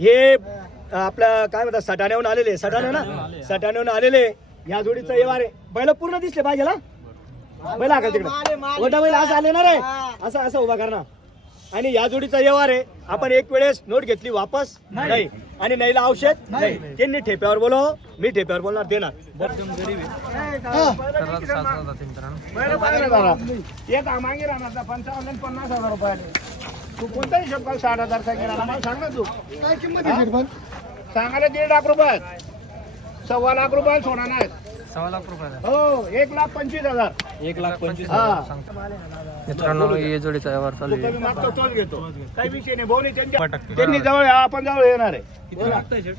हे आपलं काय म्हणतात सटाण्याहून आलेले सटाणे ना? सटाण्याहून आलेले या जोडीचं व्यवहार आहे बैल पूर्ण दिसले पाहिजे ना? बैल का तिकडे. मोठा बैल असं आले ना रे? असं असं उभा करणार. आणि या जोडीचा व्यवहार आहे आपण एक वेळेस नोट घेतली वापस? नाही. आणि नाहीला औषध? नाही. त्यांनी ठेप्यावर बोलो मी ठेप्यावर बोलणार देणार. एक मागे राहणार पंचावन्न पन्नास हजार रुपयाने तू कोणता हिशोब काल साठ हजार सांगेल. मला सांग ना तू. काय किंमत आहे सांगायला दीड लाख रुपयात सव्वा लाख रुपयात सोडा नाही सव्वा लाख रुपये हो एक लाख पंचवीस हजार. एक लाख पंचवीस हा. मित्रांनो ये जोडीचा व्यवहार चालू तो आहे कमी मागतो तोच घेतो. काही विषय नाही. भाऊ नाही त्यांच्या त्यांनी जवळ या, आपण जवळ येणार आहे.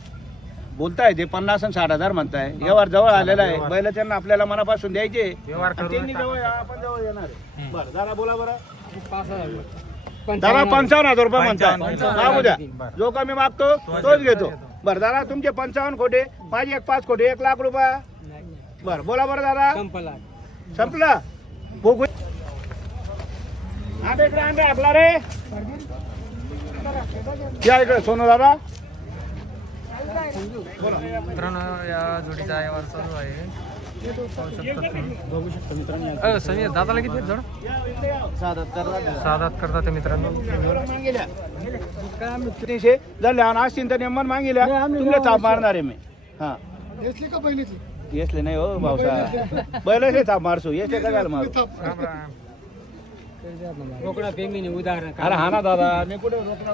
बोलताय ते पन्नास आणि साठ हजार म्हणताय. व्यवहार जवळ आलेला आहे. बैल त्यांना आपल्याला मनापासून द्यायचे. व्यवहार आणि त्यांनी जवळ या, आपण जवळ येणार आहे. बरं जरा बोला बरं. दादा पंचावन्न हजार रुपये म्हणताय. मागू द्या जो कमी मागतो तोच घेतो. बरं दादा तुमचे पंचावन्न खोटे माझे एक पाच खोटे एक लाख रुपये. बरं बोला बरं दादा. संपलं बघू आता इकडे आणलं आपला रे. या इकडे सोनू दादा. मित्रांनो या जोडीचा व्यवहार चालू आहे. शकता समीर दादाला किती जोड? आठ करतात ते मित्रांनो. तीनशे. तर नेमन मागिल्या तुमले मारणार आहे मी. हा. घेतली का पहिलीची? येसले नाही हो भाऊसा बैलच थाप मारसू येसले काय मारू. राम राम रोकडा पेमीने उदाहरण अरे हा ना दादा. मी कुठे रोकडा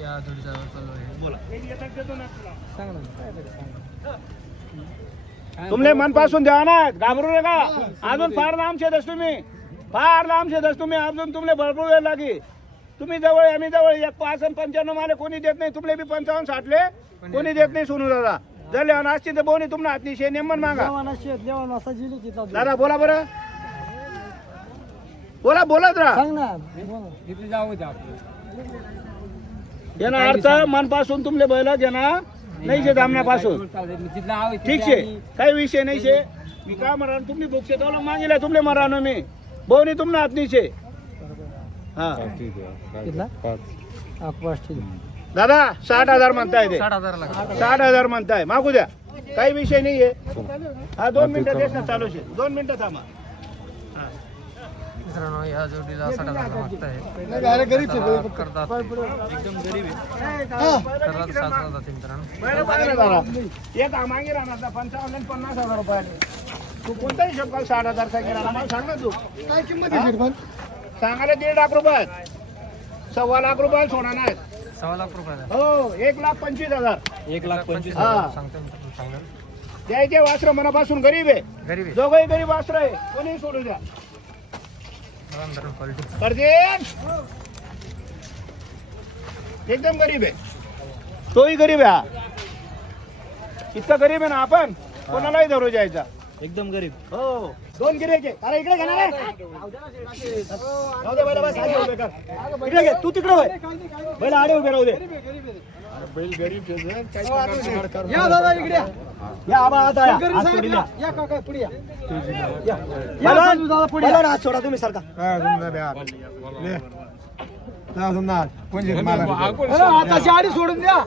या जोडीचा आहे. बोला. सांग ना तुमले मनपासून द्या ना घाबरू नका. अजून फार लांबचे दस तुम्ही. फार लांबचे दस तुम्ही. अजून तुमले भरपूर वेळ लागे तुम्ही जवळ आम्ही जवळ. एक पाच पंच्याण्णव माले कोणी देत नाही. तुमले बी पंचावन्न साठले. कोणी देत नाही सोनू दादा. जर असतील तर बोनी तुम्हाला हातनी नेमन मागा. शेत. दादा बोला बरं. बोला बोलत राहा. सांग ना. तिथे जाऊ द्या याना अर्थ मनपासून तुमले बैल घेणार. नाही शे धामण्यापासून तिथला आव ठीक शे काही विषय नाही शे. मी काय म्हणा तुम्ही बुकशे चालू मागितल्या तुमले मरानो मी. बोनी तुमना हातनी शे. हा. तिथला आकपास ठीक दादा साठ हजार म्हणताय ते. साठ हजार म्हणताय. मागू द्या. काही विषय नाहीये. हा. दोन मिनिटं देत ना चालू शे. दोन मिनिटं थांबा. मित्रांनो या जोडीला साठ हजार मागताय नाही डायरेक्ट गरीब आहे करतात करतात सात हजार ते मित्रांनो. पंचावन्न पन्नास हजार रुपयाने. तू कोणता हिशोब काल साठ हजार सांगेल मला सांग ना तू. काय किंमत आहे सांगायला दीड लाख रुपयात सव्वा लाख रुपयात सोडा नाही. सव्वा लाख रुपयाला हो एक लाख पंचवीस हजार. एक लाख पंचवीस. हजार. सांगतो मित्रांनो फायनल द्यायचे वास्त्र मनापासून गरीब आहे. गरीब आहे. दोघंही गरीब वास्त्र आहे. कोणी सोडू द्या. एकदम गरीब आहे. तोही गरीब आहे इतका गरीब आहे ना आपण? कोणालाही धरू जायचा एकदम गरीब. हो. दोन गिरेक आहे. अरे इकडे घेणार आहे बैला. इकडे घे तू तिकडे वळ. बैला आडे उभे राहू दे. या दादा इकडे या. आबा आता या. गरीब काका पुढे या. बैला, दादा पुढे या. बैला हात सोडा तुम्ही सारखा. आताची आडी सोडून द्या.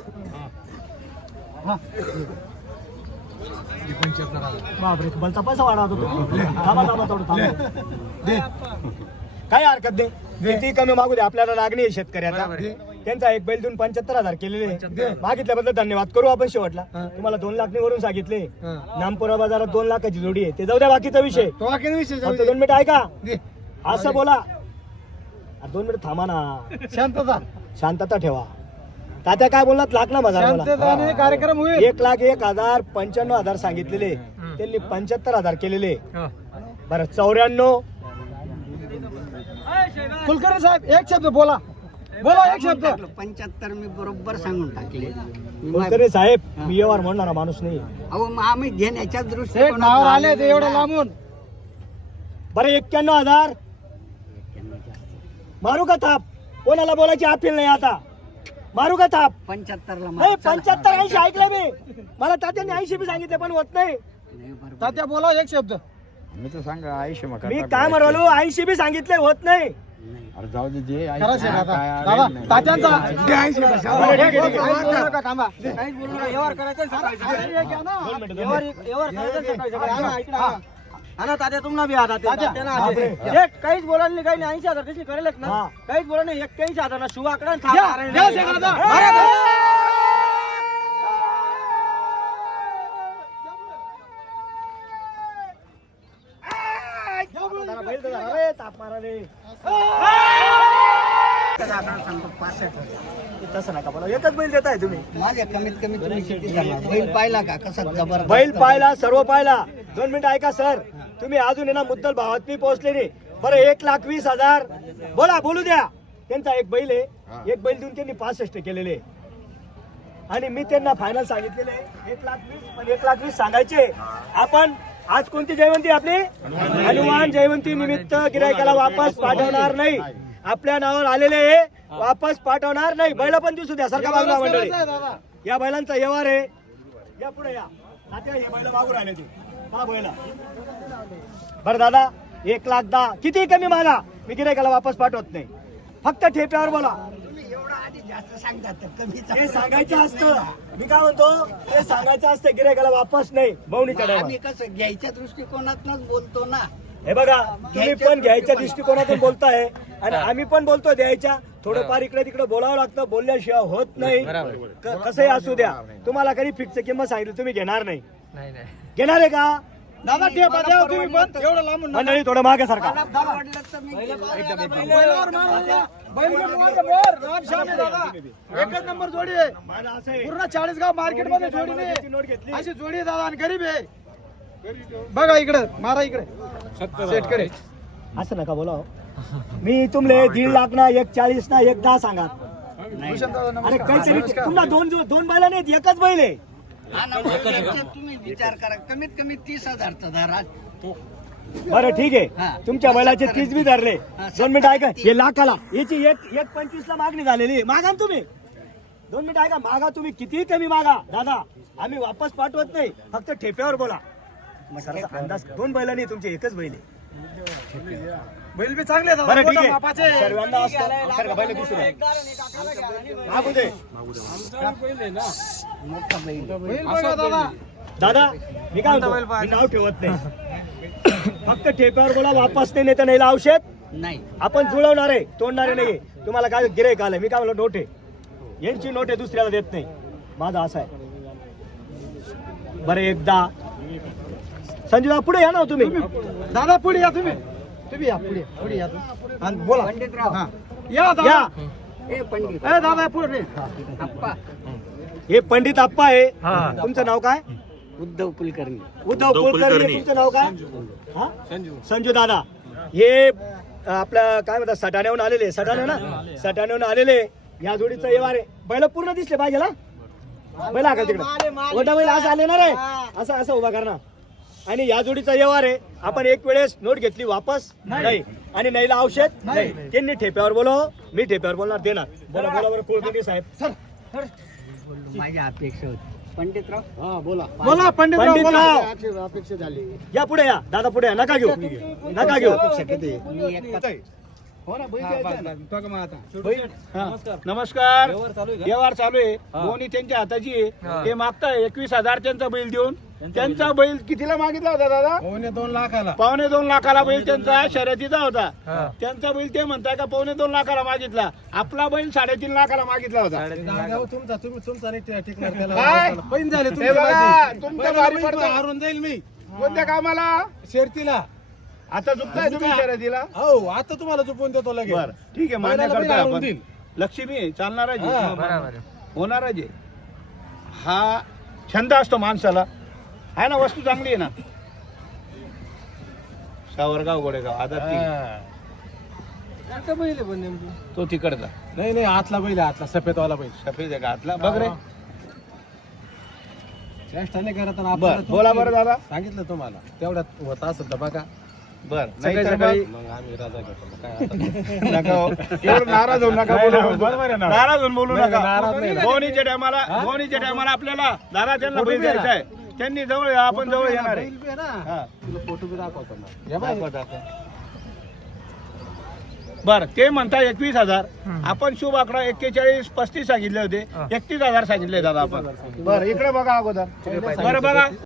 बापरे बलचा पैसा वाढा होता तुम्ही थांबा थांबा थोडं थांबा. काही हरकत नाही किती कमी मागू दे? आपल्याला लागणी आहे शेतकऱ्याचा त्यांचा एक बैल देऊन पंच्याहत्तर हजार केलेले मागितल्याबद्दल धन्यवाद. करू आपण शेवटला. तुम्हाला दोन लाख वरून सांगितले. नामपुरा बाजारात दोन लाखाची जोडी आहे. ते जाऊ द्या बाकीचा विषय. दोन मिनिट ऐका. असं बोला. दोन मिनिट थांबा ना. शांतता. शांतता ठेवा. तात्या काय बोललात? लाख ना माझा शांतताने कार्यक्रम होईल. एक लाख एक हजार पंच्याण्णव हजार सांगितलेले. त्यांनी पंच्याहत्तर हजार केलेले. हो. बरं चौऱ्याण्णव. कुलकर्णी साहेब एक शब्द बोला. बोला एक शब्द. पंच्याहत्तर मी बरोबर सांगून टाकले. मी मा- कुलकर्णी साहेब मी व्यवहार म्हणणारा माणूस नाही. अहो मग आम्ही घेण्याच्या एक दृष्टीकोनात नावावर आले ते एवढं. लांबून. बरं एक्क्याण्णव हजार. मारू का थाप? कोणाला बोलायची अपील नाही आता? मारू का नाही मार. चला. पंच्याहत्तर ऐंशी ऐकलं मी मला तात्याने ऐंशी बी सांगितले पण होत नाही. तात्या बोला एक शब्द मी काय म्हणालो ऐंशी बी सांगितले होत नाही करायचे दादा दादा तात्यांचा बरं, ठीक आहे, ठीक आहे. बोलू नका, थांबा काहीच बोलू नका व्यवहार करायचा आणि सकाळी एक घ्या ना. व्यवहार व्यवहार करायचा आणि सकाळी सकाळी. आणा, इकडे आणा. आणा तात्या तुम्हाला बी आता. एक काहीच बोला नाही काही नाही ऐंशी हजार त्याची करेलच ना हा. काहीच बोला नाही एक्क्याऐंशी हजार ना शिव आकडा. तसं नका एकच देताय तुम्ही माझ्या कमीत कमी तुम्ही पाहिला का कसा जबर बैल पाहिला सर्व पाहिला दोन मिनिटं ऐका सर तुम्ही अजून आहे ना मुद्दल भावात मी पोहोचले नाही. बरं एक लाख वीस हजार. बोला बोलू द्या. त्यांचा एक बैल आहे. एक बैल देऊन त्यांनी पासष्ट केलेले आणि मी त्यांना फायनल सांगितलेले एक लाख वीस पण एक लाख वीस सांगायचे आपण आज कोणती जयवंती आपली? हनुमान जयवंती निमित्त गिरायकाला वापस पाठवणार नाही. आपल्या नावावर आलेले वापस पाठवणार नाही. बैल पण दिसू द्या सरकार बाजूला मंडळी. या बैलांचा व्यवहार आहे. या पुढे या. नात्या हे बैल मागून राहिले तू. हा बैला. बरं दादा एक लाख दहा. किती कमी मागा मी गिरायकाला वापस पाठवत नाही. फक्त ठेप्यावर बोला. एवढा आधी जास्त सांगतात तर कमीच ते सांगायचं असतं. मी काय म्हणतो ते सांगायचं असतं गिरायकाला वापस नाही. मौनीच्या आम्ही टायमाला कसं घ्यायच्या दृष्टिकोनातनच बोलतो ना. हे बघा तुम्ही पण घ्यायच्या दृष्टिकोनातून बोलताय. आणि आम्ही पण बोलतो द्यायच्या. थोडंफार इकडे तिकडे बोलावं लागतं बोलल्याशिवाय होत नाही. क- कसंही असू द्या. तुम्हाला कधी फिक्स किंमत सांगितली तुम्ही घेणार नाही. नाही नाही. घेणार आहे का? दादा टेपा द्या तुम्ही पण एवढं लांबून मंडळी थोडं मागे सारखा एकच नंबर जोडी आहे. पूर्ण चाळीसगाव मार्केटमध्ये जोडी नाही अशी जोडी आहे दादा आणि गरीब आहे. बघा इकडे मारा इकडे. असं नका बोला हो. मी तुमले दीड लाख ना एक चाळीस ना एक दहा सांगा. अरे काहीतरी तुम्हाला दोन दोन बैला नाहीत एकच बैल आहे. हा ना, मग तुम्ही विचार करा. कमीत कमी तीस हजारचा धरा. बरं ठीक हा. आहे तुमच्या बैलाचे तीस बी धरले. हा, दोन मिनिटं ऐका हे लाखाला. याची एक एक पंचवीस ला मागणी झालेली. आहे. मागा ना तुम्ही. दोन मिनिटं ऐका मागा तुम्ही. किती कमी मागा. दादा आम्ही वापस पाठवत नाही. फक्त ठेप्यावर बोला. अंदाज दोन बैला नाही तुमचे एकच बैल आहे. बैल बी चांगले बरं ठीक मोठ्या आहे. मापाचे. सर्वांना असतं. बैल दिसू नये. मागून दे. मोठा बैल बैल बघा दादा. दादा मी काय म्हणतो? मी नाव ठेवत नाही. फक्त ठेप्यावर बोला वापस नाही तर नाही औषध नाही. आपण जुळवणार आहे तोडणारे नाही तुम्हाला काय गिरायक आलंय? मी काय म्हणलं नोट. आहे यांची नोट आहे दुसऱ्याला देत नाही. माझा असा आहे. बरं एकदा. संजूदा पुढे या ना हो तुम्ही. दादा पुढे या तुम्ही. तुम्ही या पुढे पुढे या. आणि बोला. पंडितराव. हा. या या. दादा ए पंडित. ए दादा पुढे आप्पा. हे पंडित आप्पा आहे. हा. तुमचं नाव काय? उद्धव कुलकर्णी. उद्धव कुलकर्णी तुमचं नाव काय? हा? संजू. दादा. हे आपलं काय म्हणतात सटाण्याहून आलेले सटाणे ना? सटाण्याहून आलेले या जोडीचं व्यवहार आहे बैल पूर्ण दिसले पाहिजे ना? बैल हाकल तिकडे. मोठा बैल असं आले ना रे असं असं उभा करणार. आणि या जोडीचा व्यवहार आहे. आपण एक वेळेस नोट घेतली वापस? नाही. आणि नाहीला औषध? नाही. त्यांनी ठेप्यावर बोलव मी ठेप्यावर बोलणार देणार. बोला बोला बरं कुलकर्णी साहेब. माझी अपेक्षा होती. पंडितराव? हा बोला. बोला पंडितराव. अपेक्षा झाली. या पुढे या. दादा पुढे या. नका घेऊ. नका घेऊ. हो ना बैल द्यायचा बैल. हा. नमस्कार. व्यवहार चालू आहे दोन्ही त्यांच्या हाताची हा. आहे ते मागताय एकवीस हजार त्यांचा बैल देऊन. त्यांचा बैल. कितीला मागितला होता दादा? पावणे दोन लाखाला. पावणे दोन लाखाला बैल त्यांचा शर्यतीचा होता. त्यांचा बैल ते म्हणताय का पावणे दोन लाखाला मागितला. आपला बैल साडेतीन लाखाला मागितला होता. हो, तुमचा तुम्ही तुमचा नाही टिकणार काय? त्याला पैन झाले हे तुमच्या बघा, बाजी. तुमच्या पहिला बारी बैल पडतो. हारून जाईल मी. कोणत्या कामाला? शेरतीला. आता चुकताय तुम्ही शर्यतीला हो आता तुम्हाला चुकवून देतो लगेच. बर ठीक आहे मान्य करतोय हारून आपण देईल. लक्ष्मी आहे, चालणारा. हा. बरोबर आहे. होणारा जे. हा छंद असतो माणसाला. आहे ना वस्तू चांगली आहे ना? सावरगाव गोडेगाव आता ती. हा. आहे पण नेमकी? तो तिकडचा. नाही नाही आतला बैल आहे, आतला सफेदवाला बैल सफेद आहे का? आतला? बघ रे. चेष्टा नाही करत आणि बर आपल्याला बोला बरं दादा. सांगितलं तुम्हाला. तेवढ्यात होत असेल तर बघा. बर सकाळी नाही तर सकाळी मग मग आम्ही राजा घेतो मग काय आता. नका हो. एवढं नाराज होऊ नका बोलू बरोबर आहे ना. नाराज होऊन बोलू नाही, नका नाराज नाही. धोनीच्या टायमाला धोनीच्या टायमाला आपल्याला दादा त्यांना बैल आहे द्यायचा आहे त्यांनी जवळ या, आपण जवळ येणार आहे बैल बी आहे ना हा. तुला फोटो बी दाखवतो ना. हे बघ. दाखवा, दाखवा. बर ते म्हणता एकवीस हजार. आपण शुभ आकडा एक्केचाळीस पस्तीस सांगितले होते. एकतीस हजार सांगितले दादा आपण बरं इकडे बघा अगोदर बरं बघा